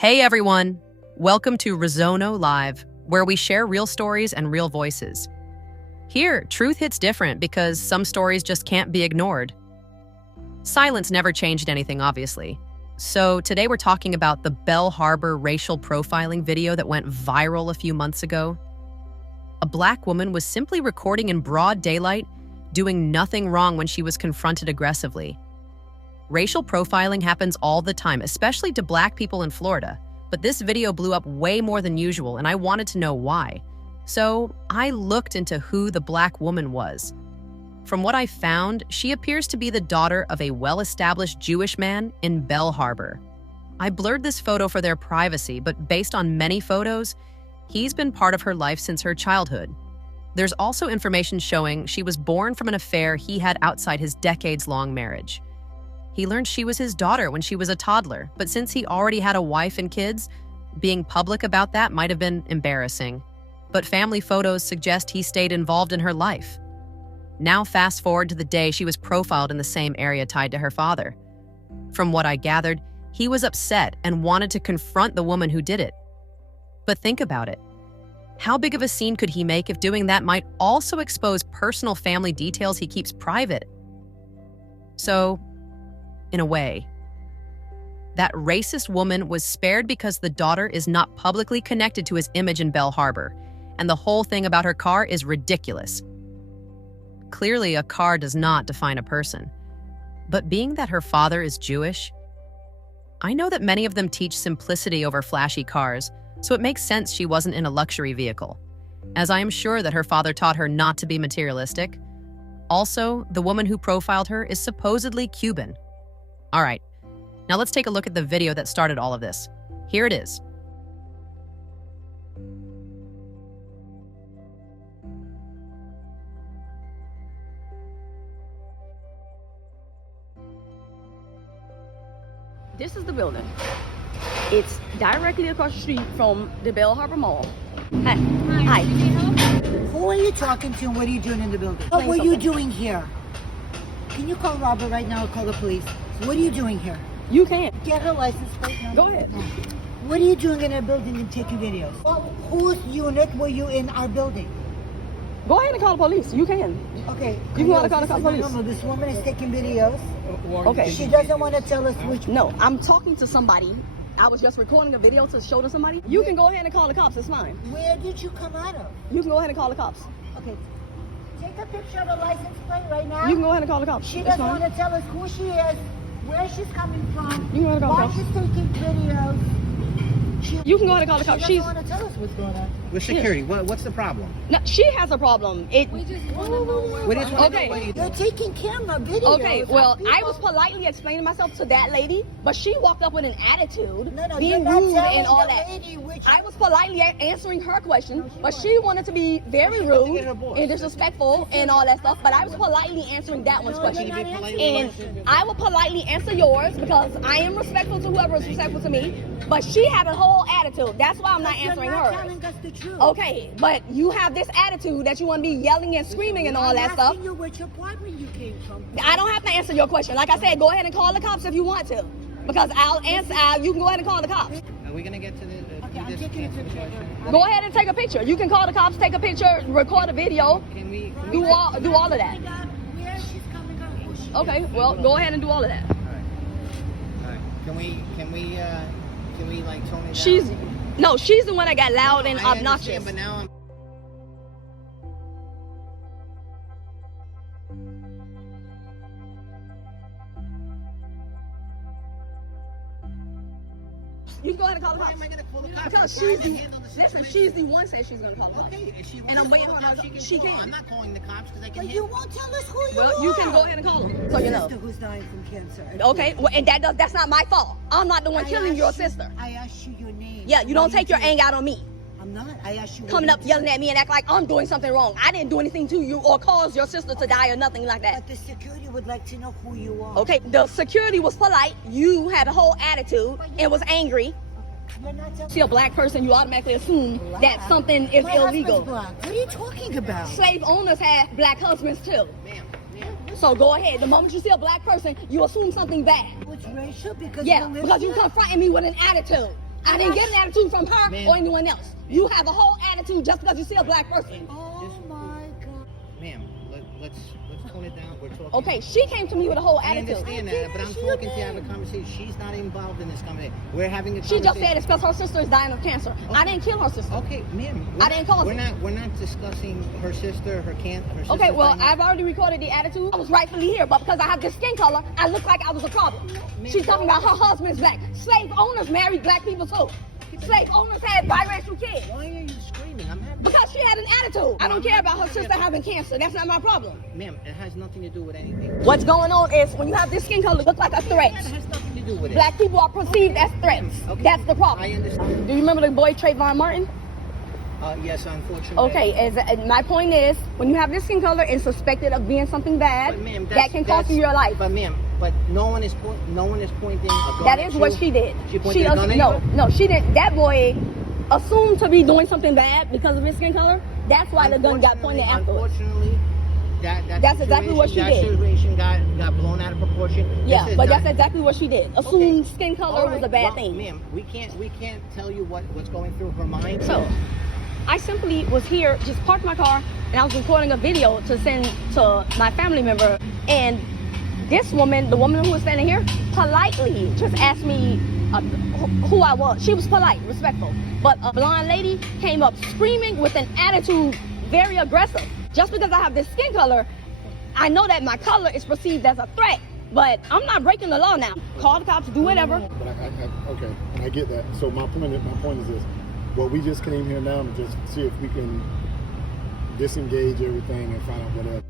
Hey everyone! Welcome to Rizono Live, where we share real stories and real voices. Here, truth hits different because some stories just can't be ignored. Silence never changed anything, obviously. So today we're talking about the Bal Harbour racial profiling video that went viral a few months ago. A black woman was simply recording in broad daylight, doing nothing wrong when she was confronted aggressively. Racial profiling happens all the time, especially to black people in Florida, but this video blew up way more than usual and I wanted to know why. So I looked into who the black woman was. From what I found, she appears to be the daughter of a well-established Jewish man in Bal Harbour. I blurred this photo for their privacy, but based on many photos, he's been part of her life since her childhood. There's also information showing she was born from an affair he had outside his decades-long marriage. He learned she was his daughter when she was a toddler, but since he already had a wife and kids, being public about that might have been embarrassing. But family photos suggest he stayed involved in her life. Now fast forward to the day she was profiled in the same area tied to her father. From what I gathered, he was upset and wanted to confront the woman who did it. But think about it. How big of a scene could he make if doing that might also expose personal family details he keeps private? So, in a way, that racist woman was spared because the daughter is not publicly connected to his image in Bal Harbour, and the whole thing about her car is ridiculous. Clearly, a car does not define a person. But being that her father is Jewish, I know that many of them teach simplicity over flashy cars, so it makes sense she wasn't in a luxury vehicle, as I am sure that her father taught her not to be materialistic. Also, the woman who profiled her is supposedly Cuban. All right, now let's take a look at the video that started all of this. Here it is. This is the building. It's directly across the street from the Bal Harbour Mall. Hi. Hi. Who are you talking to and what are you doing in the building? What were you doing here? Can you call Robert right now or call the police? What are you doing here? You can. Get her license plate number. Go ahead. What are you doing in our building and taking videos? Whose unit were you in our building? Go ahead and call the police. You can. Okay. You can go ahead and call the police. No, this woman is taking videos. Okay. She doesn't want to tell us which. No, I'm talking to somebody. I was just recording a video to show to somebody. You can go ahead and call the cops. It's fine. Where did you come out of? You can go ahead and call the cops. Okay. Take a picture of her license plate right now. You can go ahead and call the cops. She It's doesn't fine. want to tell us who she is, where she's coming from, You can go ahead and call the why cops. she's taking videos. You can go ahead and call the cops. She doesn't want to tell us what's going on. With security, what's the problem? No, she has a problem. We just want to know Okay. what you do. You're taking camera videos. Okay, of well, people. I was politely explaining myself to that lady, but she walked up with an attitude, No, you're being not rude telling and all the that. lady which. I was politely answering her question, but she wanted to be very She wants to rude get her boss. and disrespectful and all that stuff, but I was politely answering that one's question. you're not And I will politely answer yours because I am respectful to whoever is respectful to me, but she had a whole attitude. That's why I'm not answering You're not her. telling us the truth. Okay, but you have this attitude that you want to be yelling and screaming and all that I'm stuff. asking you which apartment you came from. I don't have to answer your question. Like I said, go ahead and call the cops if you want to. Because I'll answer, you can go ahead and call the cops. Are we gonna get to the? Okay, I'm taking a picture. Go ahead and take a picture. You can call the cops, take a picture, record a video, Can we? do all of that. Where she's coming from. Who she Okay, well, go ahead and do all of that. All right. Can we like tone it down? She's the one that got loud and I obnoxious. understand, but now I'm. You can go ahead and call the Why cops. am I gonna call the cops? Because I'm trying she's to the, handle the listen, situation. she's the one said she's going to call the cops. Okay, if she And I'm wants waiting to for call her the to- cops, she call. can. I'm not calling the cops because I can But you handle. won't tell us who you Well, are. you can go ahead and call them. So you know. Sister who's dying from cancer. Okay, well, and that's not my fault. I'm not the one killing your sister. I asked you your name. Yeah, you don't take your anger out on me. I'm not. I asked you. what Coming you up yelling at me and act like I'm doing something wrong. I didn't do anything to you or cause your sister to die or nothing like that. But the security would like to know who you are. Okay, the security was polite. You had a whole attitude and was angry. You're not telling See a black person, you automatically assume that something is My illegal. husband's black. What are you talking about? Slave owners had black husbands too. Ma'am. So go ahead. The moment you see a black person, you assume something bad. It's racial because Yeah, you live because you here? confronting me with an attitude. I didn't get an attitude from her Ma'am. or anyone else. You have a whole attitude just because you see a black person. Oh my God. Ma'am, let's tone it down. We're talking. Okay, she came to me with a whole I attitude. understand that, but I'm talking to have a conversation. She's not involved in this conversation. We're having a She conversation. just said it's because her sister is dying of cancer. I didn't kill her sister. Okay, ma'am. I didn't cause We're it. not discussing her sister, her sister. Okay, well, I've already recorded the attitude. I was rightfully here, but because I have this skin color, I look like I was a problem. She's talking about her husband's black. Slave owners married black people too. Slave owners had biracial kids. Why are you screaming? I'm having. Because she had an attitude. I don't care about her sister having cancer. That's not my problem. Ma'am, it has nothing to do with anything. What's going on is when you have this skin color, it looks like a threat. It has nothing to do with it. Black people are perceived as threats. Okay. That's the problem. I understand. Do you remember the boy Trayvon Martin? Yes, unfortunately. Okay, my point is, when you have this skin color and suspected of being something bad, But ma'am, that can cost you your life. But ma'am, no one is pointing a gun That at is you. what she did. She pointed a gun at no, you? no, she didn't. That boy assumed to be doing something bad because of his skin color. That's why the gun got pointed afterwards. Unfortunately, That's exactly what she that did. situation got blown out of proportion. Yeah, This is but not- that's exactly what she did. Assumed skin color All was right. a bad Well, thing. Ma'am, we can't tell you what's going through her mind. So, I simply was here, just parked my car, and I was recording a video to send to my family member. And this woman, the woman who was standing here, politely just asked me who I was. She was polite, respectful. But a blonde lady came up screaming with an attitude, very aggressive. Just because I have this skin color, I know that my color is perceived as a threat. But I'm not breaking the law now. Call the cops, do whatever. But okay, and I get that. So my point is this: well, we just came here now to just see if we can disengage everything and find out whatever.